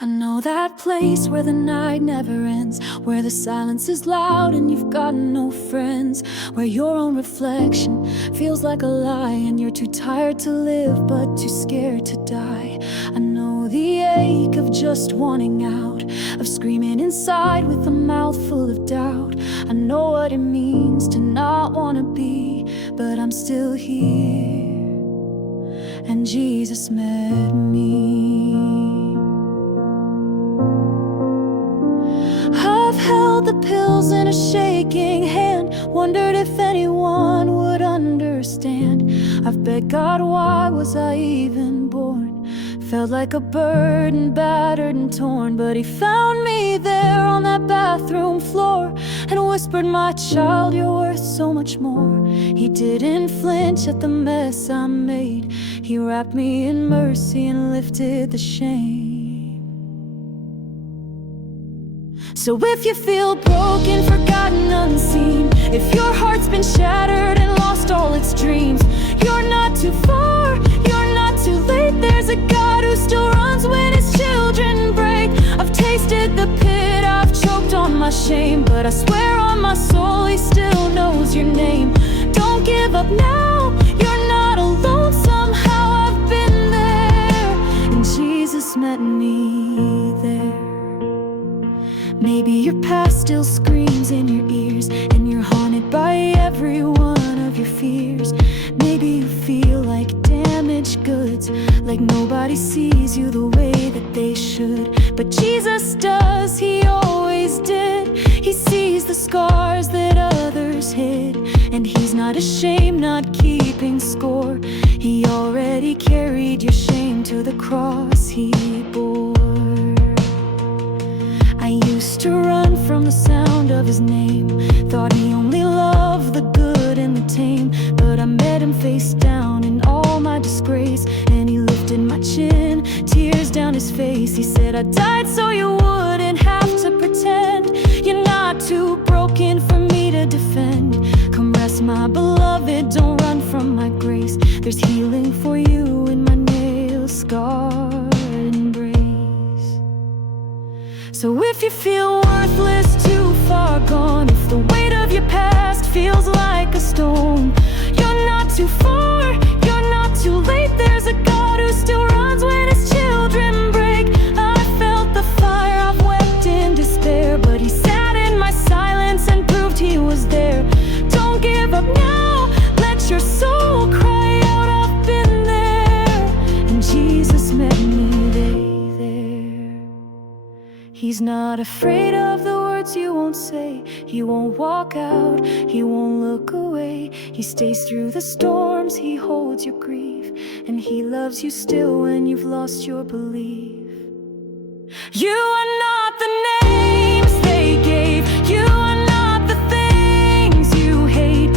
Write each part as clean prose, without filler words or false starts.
I know that place where the night never ends, where the silence is loud and you've got no friends, where your own reflection feels like a lie and you're too tired to live but too scared to die. I know the ache of just wanting out, of screaming inside with a mouth full of doubt. I know what it means to not want to be, but I'm still here, and Jesus met me. I've held the pills in a shaking hand, wondered if anyone would understand. I've begged God, why was I even born? Felt like a burden, battered and torn, but He found me there on that bathroom floor and whispered, "My child, you're worth so much more." He didn't flinch at the mess I made. He wrapped me in mercy and lifted the shame. So if you feel broken, forgotten, unseen, if your heart's been shattered and lost all its dreams, you're not too far, you're not too late. There's a God who still runs when His children break. I've tasted the pit, I've choked on my shame, but I swear on my soul He still knows your name. Don't give up now, you're not alone. Somehow I've been there, and Jesus met me there. Maybe your past still screams in your ears, and you're haunted by every one of your fears. Maybe you feel like damaged goods, like nobody sees you the way that they should. But Jesus does, He always did. He sees the scars that others hid, and He's not ashamed, not keeping score. He already carried your shame to the cross He bore. I used to run from the sound of His name, thought He only loved the good and the tame. But I met Him face down in all my disgrace, and He lifted my chin, tears down His face. He said, "I died so you wouldn't have to pretend. You're not too broken for me to defend. Come rest, my beloved, don't run from my grace. There's healing for you in my nail-scarred embrace." So if you feel worthless, too far gone, if the weight of your past feels like a stone, you're not too far, you're not too late. There's a God who still runs when His children break. I felt the fire, I've wept in despair, but He sat in my silence and proved He was there. Don't give up now, let your soul cry out. I've been there, and Jesus met me there. He's not afraid of the words you won't say. He won't walk out, He won't look away. He stays through the storms, He holds your grief, and He loves you still when you've lost your belief. You are not the names they gave. You are not the things you hate.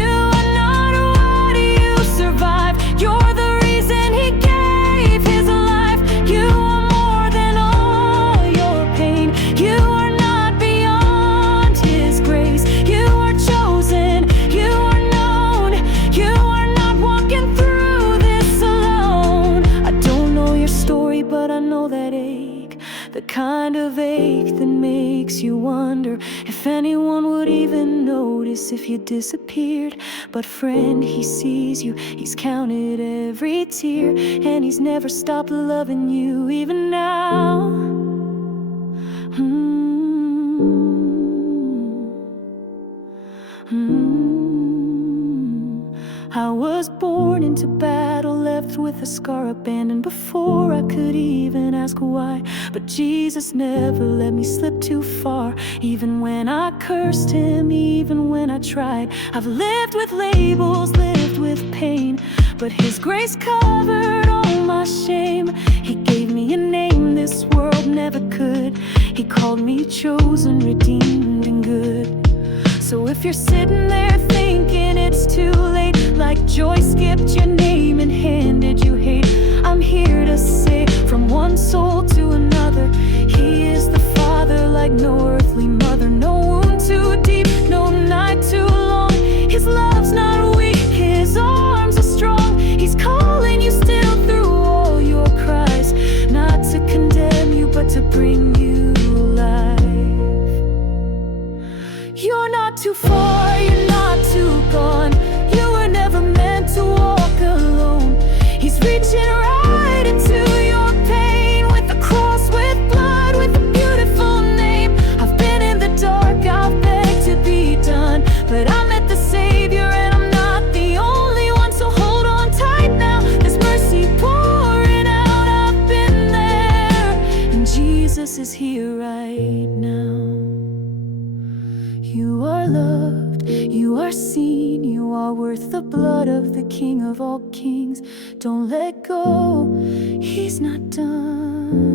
You are not what you survived. You're the reason He gave His life. You are more than all your pain. You are not beyond His grace. You are chosen, you are known. You are not walking through this alone. I don't know your story, but I know that ache, the kind of ache that makes you wonder if anyone would even notice if you disappeared. But friend, He sees you, He's counted every tear, and He's never stopped loving you even now. I was born into battle, left with a scar, abandoned before I could even ask why. But Jesus never let me slip too far, even when I cursed Him, even when I tried. I've lived with labels, lived with pain, but His grace covered all my shame. He gave me a name this world never could. He called me chosen, redeemed, and good. So if you're sitting there thinking it's too late, like joy skipped your name and handed you hate, I'm here to say, from one soul to another, He is the Father like no earthly mother. No wound too deep, no night too long. His love's not weak, His arms are strong. He's calling you still through all your cries, not to condemn you, but worth the blood of the King of all kings. Don't let go, he's not done.